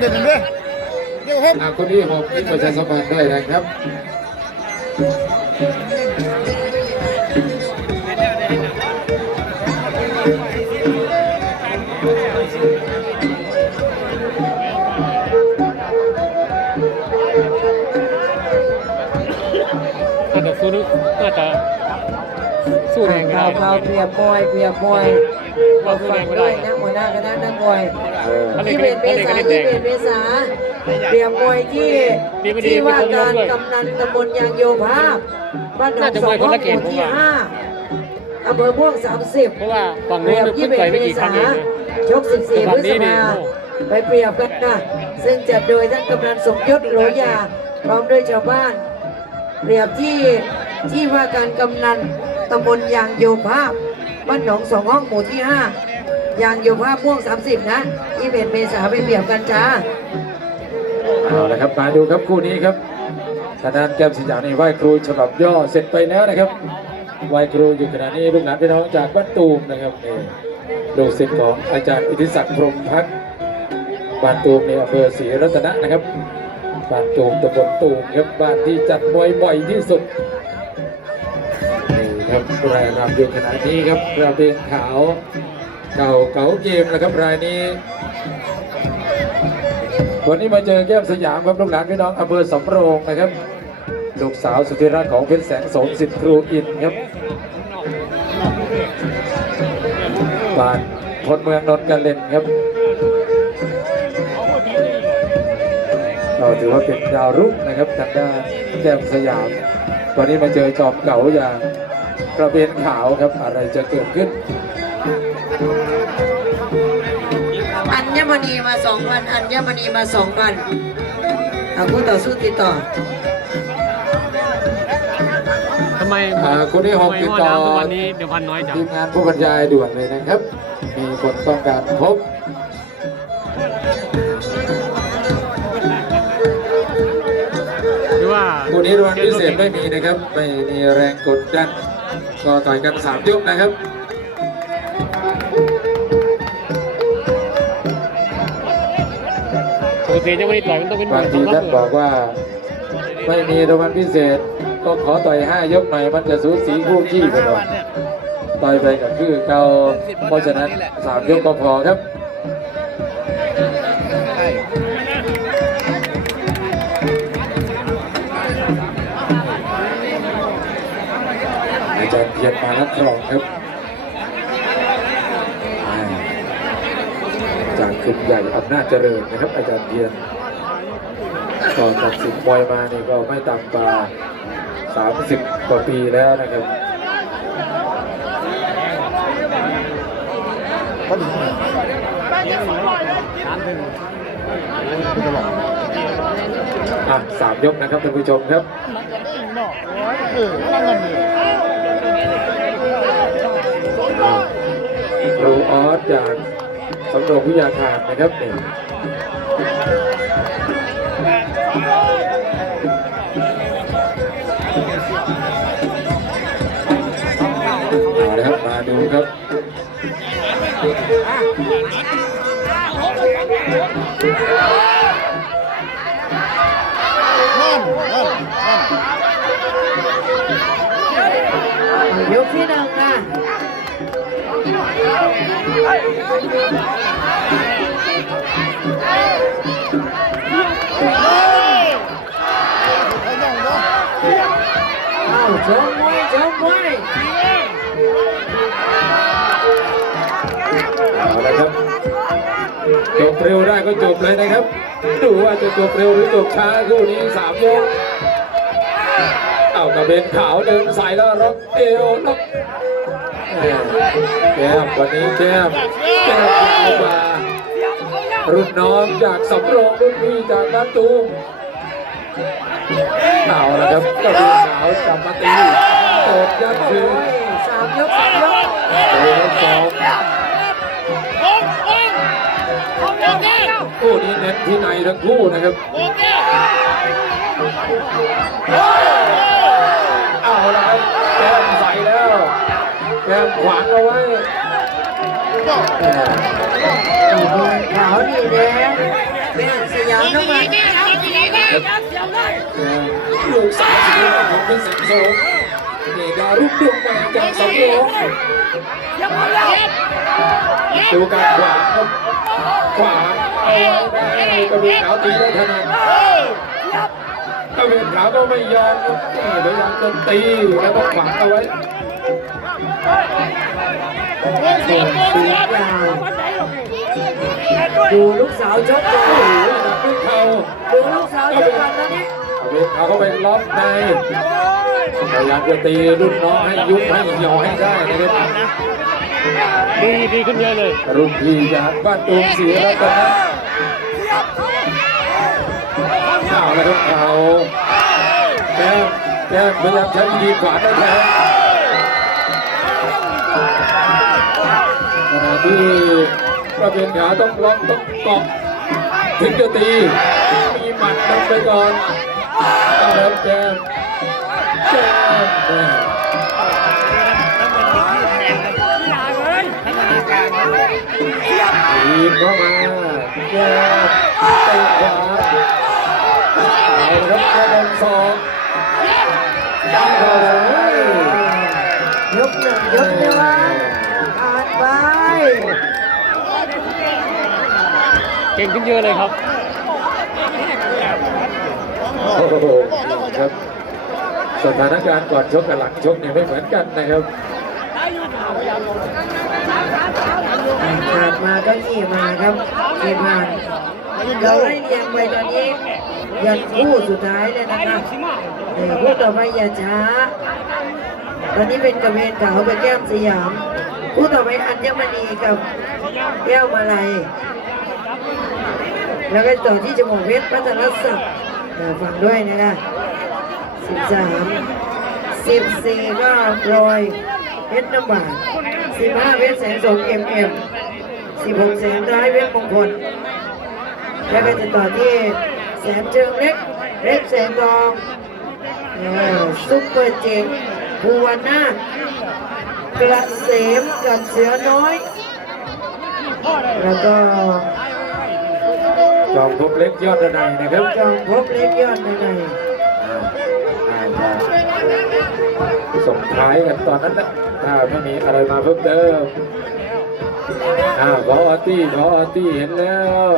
เด่นเลยเดี๋ยวครับอ่าคนที่หกที่ประชาสัมพันธ์ด้วยนะครับน่าจะสู้น่าจะสู้แรงไม่ข่าได้วข่าวเปรียบมวยเปรียบมวยเราฟังด้วยนะ หน้าคณะนักมวยที่เป็นเล่นเมษาที่เป็นเมษาเปรียบมวยที่ที่ว่าการกำนันตำบลยางโยภาพบ้านหนองสองห้องหมู่ที่ห้าอำเภอพ่วงสามสิบเพราะว่าฝั่งเปนู้รีนยบมันที่เป็นเมไม่กี่ครั้ษางเองชก14แต่พฤษนี่ภาไปเปรียบกันนะซึ่งจัดโดยท่านกำนันสมยศโหลยาพร้อมด้วยชาวบ้าน เปรียบที่ที่ว่าการกำนันตำบลยางโยภาพบ้านหนองสองห้องหมู่ที่ห้า ยางโยภาพพ่วง 30 นะที่เป็นเมษาไปเปรียบกันจ้าเอาละครับมาดูครับคู่นี้ครับทางด้านแก้มสีจางนี่ไหว้ครูฉบับย่อเสร็จไปแล้วนะครับไหว้ครูอยู่ขณะนี้ลูกหลานพี่น้องจากบ้านตูมนะครับนี่ลูกศิษย์ของอาจารย์อิทธิศักดิ์พรหมพัฒน์บ้านตูมในอำเภอศรีรัตนะนะครับบ้านตูมตำบลตูมครับบ้านที่จัดมวยบ่อยที่สุดนี่ครับรายนำอยู่ขณะนี้ครับกระเบนขาว เก่าเก๋าเกมนะครับรายนี้ วันนี้มาเจอแก้มสยามครับลูกหลานพี่น้องอำเภอสำโรงนะครับ ลูกสาวสุธิรักของเพชรแสงสมสิทธิ์ครูอินครับบ้านพลเมืองนนท์กันเล่นครับก็ถือว่าเป็นดาวรุ่งนะครับทางด้านแก้มสยาม วันนี้มาเจอจอมเก่าอย่างกระเบนขาวครับอะไรจะเกิดขึ้น อัญมณีมาสองพัน อัญมณีมาสองพันเอาคู่ต่อสู้ติดต่อทำไมอ่าคนที่หกทำไมติดว่าต่อน้ำทุกวันนี้เดี๋ยวพันน้อยจังทีมงานผู้บรรยายด่วนเลยนะครับ มีคนต้องการพบหรือว่าคู่นี้รางวัลพิเศษไม่มีนะครับ ไม่มีแรงกดดันก็ต่อยกันสามยกนะครับ ปกติยังไม่ได้ต่อยมันต้องเป็นหบางมื่นสทีองพัท่านนบอกว่า ไม่มีรางวัลพิเศษ ก็ขอต่อยห้ายกหน่อยมันจะสูสีคู่ขี้ไปหน่อยต่อยไปกับคือเก่าเพราะฉะนั้นสามยกก็พอครับ อาจารย์เพียรมานักครองครับอ่า จากคุมใหญ่อำนาจเจริญนะครับ อาจารย์เพียรก็ตัดสินมวยมาเนี่ยก็ไม่ต่ำกว่า30 กว่าปีแล้วนะครับอะสามยกนะครับท่านผู้ชมครับเออนั่งกันอยู่ครูออสจาก สำโรงพิทยาคารนะครับนี่เอาละครับมาดูครับนั่นนั่นนั่นยกที่หนึ่งอะ ชมมวยชมมวยเอาละครับจบเร็วได้ก็จบเลยนะครับ ดูว่าจะจบเร็วหรือจบช้าคู่นี้สามยกเอากระเบนขาวเดินใส่แล้วล็อกเอวล็อก แก้มวันนี้แก้มแก้มมารุ่นน้องจากสำโรงรุ่นพี่จากบ้านตูมเอาละครับกระเบนาวจับมาตีโดดยัดคืนสามยกสามยกโอ้ยสองคู่นี้เน้นที่ในทั้งคู่นะครับเอาละครับแก้มใส่แล้ว แก้มขวางเอาไว้ขาวดีแดงเป็นสยามน้ำมันลูกสาวสุดยอดของเพชรแสนโสมนี่ดารุ่งดวงมาจากสองโลงดูการขวาขวาเอาไว้ได้กระเบียนขาวตีได้ถนัดกระเบียนขาวก็ไม่ยอมตีพยายามจะตีแล้วก็ขวางเอาไว้ สูงยาวดูลูกสาวชกก่อนโอ้โหดับด้วยเข่าดูลูกสาวชกก่อนตอนนี้กระเบียนขาก็ไปล็อกในพยายามจะตีรุ่นน้องให้ยุบให้เหี่ยวให้ได้นะครับดีดีขึ้นเยอะเลย รุ่นพี่จากบ้านตูมเสียแล้วตนนี้ข่าวแล้วครับข่าแก้มแก้มพยายามใช้ดีขวาได้แทน ที่กระเบียนขาต้องล็อกต้องเกาะถึงจะตีมีหมัดนำไปก่อนแล้วแก้มแจมทีมเข้ามาแก้มเตะขวาเอาครับกระโดดสอง เก่งขึ้นเยอะเลยครับ โอ้โหครับ สถานการณ์ก่อนชกกับหลังชกเนี่ยไม่เหมือนกันนะครับขาดมาก็ขี่มาครับเกียผ่านเราไล่เรียงไปตอนนี้ยันคู่สุดท้ายเลยนะครับเดี๋ยวคู่ต่อไปอย่าช้า ตอนนี้เป็นกระเวนขาวกับแก้มสยาม คู่ต่อไปอัญมณีกับแก้วมาลัย แล้วก็ต่อที่จมูกเพชรพัฒนศักดิ์ฟังด้วยนะคะสิบสามสิบสี่ก็พลอยเพชรน้ำบาทสิบห้าเพชรแสนสมเอ็มเอ็มสิบหกแสนร้ายเพชรมงคล แล้วก็จะต่อที่แสนเชิงเล็กเล็กแสนทองซุปเปอร์เจงภูวนากระเสมกับเสือน้อย แล้วก็ จอมพบเล็กยอดระดัยนะครับจองพบเล็กยอดในในส่งท้ายกันตอนนั้นนะถ้าไม่มีอะไรมาเพิ่มเติมอ่าพออตี้พออตี้เห็นแล้ว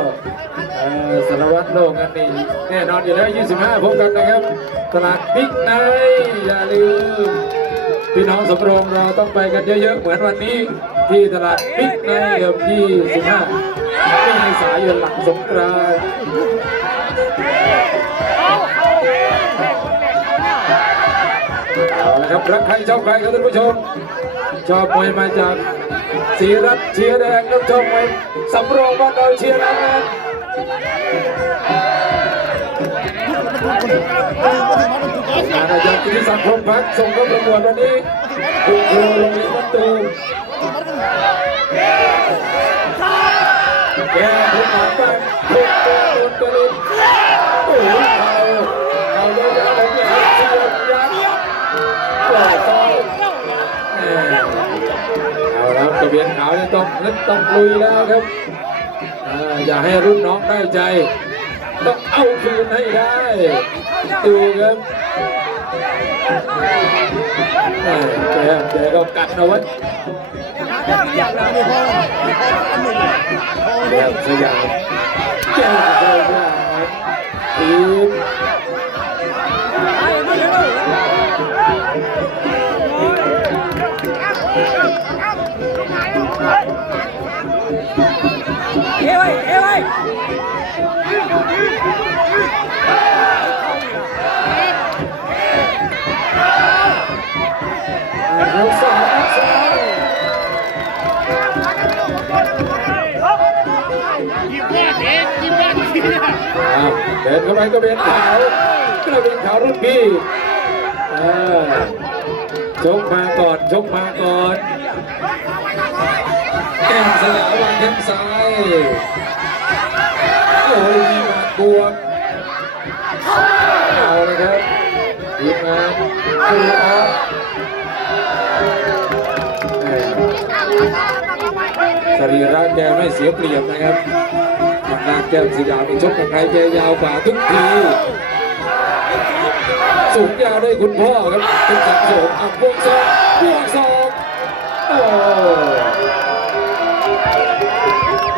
สารวัตรโลกกันนี่แน่นอนอยู่แล้ว 25 พบกันนะครับ ตลาดบิ๊กไนอย่าลืม พี่น้องสำโรงเราต้องไปกันเยอะๆ เหมือนวันนี้ ที่ตลาดบิ๊กไนท์กับ25 เมษายนหลังสงกรานต์เอาละครับรักใครชอบใครครับท่านผู้ชม ชอบมวยมาจากสีรัตเชียร์แดงครับชอบมวยสำโรงบ้านเราเชียร์น้ำเงินงานอาจารย์กิติศักดิ์พรหมพักส่งเข้าประกวดวันนี้คุณครูโรงเรียนวัดตูม แกผู้หมาบ้านทุกตัวโดนกระลุนโอ้โหเขาเขาเยอะๆเลยเนี่ยเชียร์ยักษ์ปล่อยซ้าแหม่เอาแล้วกระเบียนขาวนี่ต้องนึกต้องลุยแล้วครับอ่าอย่าให้รุ่นน้องได้ใจ ต้องเอาคืนให้ได้ ดูครับแกแกก็กัดเอาไว้ แล้วสยามแก้วสยาม อ้าวเดินเข้าไปกระเบียนขาวกระเบียนขาวรุ่นพี่ชกมาก่อนชกมาก่อนแก้มสลาวางแข้งซ้ายโอ้ยมีมาบวกเอาเลยครับทีมานคือออฟ สรีระแกไม่เสียเปรียบนะครับนานแก้วสยามมีชกกับใครแกยาวกว่าทุกทีสูงยาวได้คุณพ่อครับเป็นสังโสมอับวกสองบวกสองโอ้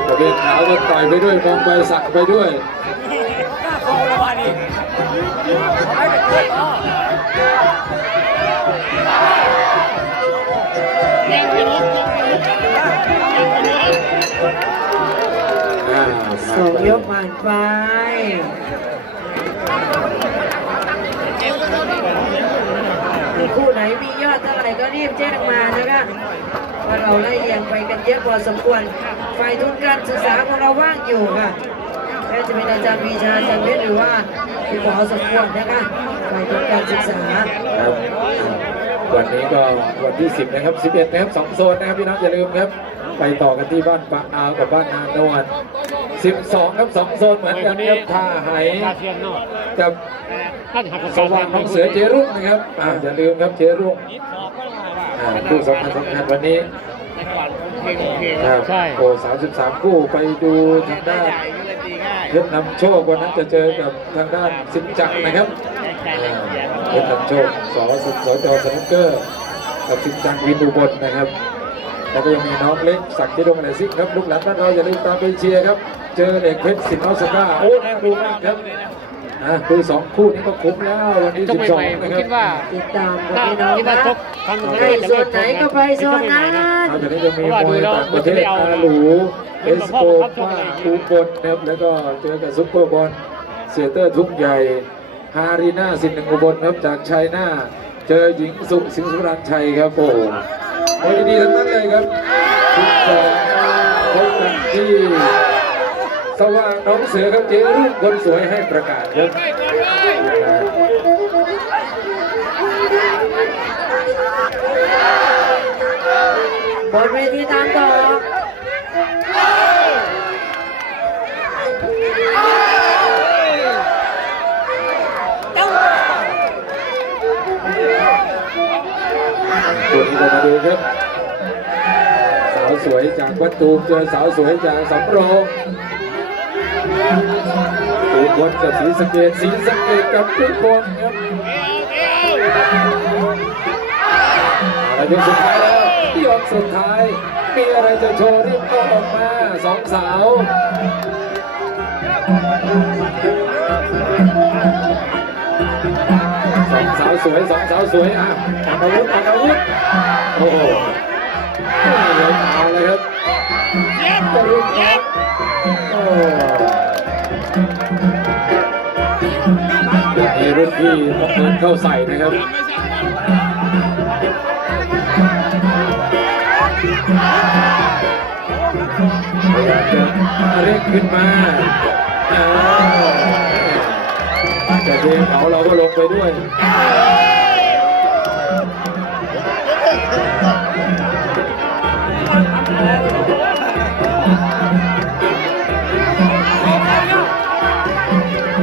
กระเบียขาวก็ต่อยไปด้วยมองไปสักไปด้วยหน้าคอ่า สองยกผ่านไปคู่ไหนมียอดเท่าไหร่ก็รีบแจ้งมานะคะว่าเราไล่เรียงไปกันเยอะพอสมควร ฝ่ายทุนการศึกษาของเราว่างอยู่ค่ะแม้จะเป็นอาจารย์วีชาจารย์เพชรหรือว่าคุณหมอสมควรนะคะฝ่ายทุนการศึกษาครับวันนี้ก็วันที่ 10 นะครับ 11 นะครับสองโซนนะครับพี่น้องอย่าลืมครับ ไปต่อกันที่บ้านปะอาวกับบ้านนานวล 12 ครับสองโซนเหมือนกันครับท่าไหตาเทียนเนาะกับท่านหักกับสว่างน้องเสือเจรุ่งนะครับอ่าอย่าลืมครับเจรุ่งอ่าคู่สำคัญสำคัญวันนี้ครับใช่โอ้33คู่ไปดูทางด้านเพชรนำโชควันนั้นจะเจอกับทางด้านสินจักรนะครับอ่าเพชรนำโชคสอสุดสจสนุกเกอร์กับสินจักรวินอุบลนะครับแล้วก็ยังมีน้องเล็กศักดิ์ที่ดงอะไรซิกครับลูกหลานบ้านเราอย่าลืมตามไปเชียร์ครับ เจอเด็กเพชรสินออสก้าโอ้น่าดูมากครับอะดูสองคู่นี้ก็คุ้มแล้ววันนี้จบสิบสองใหม่ๆผมนะครับคิดว่าติดตามกับถ้าพี่น้องคิดว่านะชกครั้งหนึ่งใกล้โซนไหนก็ไปโซนนั้นนอกจากนี้จะมีมวยต่างประเทศอาหลูเอสโปมาอูบลนะครับแล้วก็เจอกับซุปเปอร์บอลเสียเตอร์ทุ่งใหญ่ฮารีนาสินหนึ่งอุบลครับจากชัยนาเจอหญิงสุสิงห์สุรานชัยครับโอ้โหโอ้ยดีทั้งนั้นเลยครับสิบสองพบกันที่ สว่างน้องเสือครับเจอรุ่งคนสวยให้ประกาศครับบนเวทีตามต่อตัวนี้เรามาดูครับสาวสวยจากวัดตูมเจอสาวสวยจากสำโรง ตูบนกับสีสะเกตสีสะเกตกับพี่บนครับเอาละยกสุดท้ายแล้วยกสุดท้าย มีอะไรจะโชว์รีบก็ออกมาสองสาวสองสาวสวยสองสาวสวยอะออกอาวุธออกอาวุธโอ้โหไม่เลยเอาเลยครับจะรุ่นครับโอ้ มีรุ่นพี่ต้องเดินเข้าใส่นะครับพยายามจะเร่งขึ้นมาแต่เทเขาเราก็ลงไปด้วย ช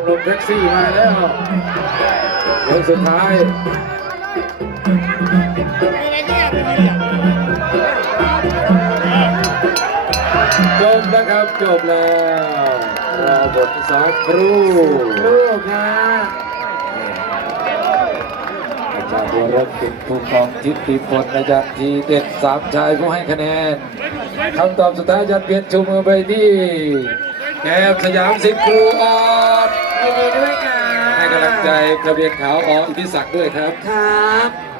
มรมแท็กซี่มาแล้วยวสุดท้ายจบแล้วครับจบแล้วรอบทสักครู่ลูกค่ะอา จ้าบัวรถติดผู้กองทิติพลอาจารย์ทีเด็ดสามชายผู้ให้คะแนนคำตอบสุดท้ายจะเปลี่ยนชูมือไปที่แก้มสยามสิทธิ์ครูออดยิให้กำลังใจกระเบียนขาวออิทธิศักดิ์ด้วยครับครับ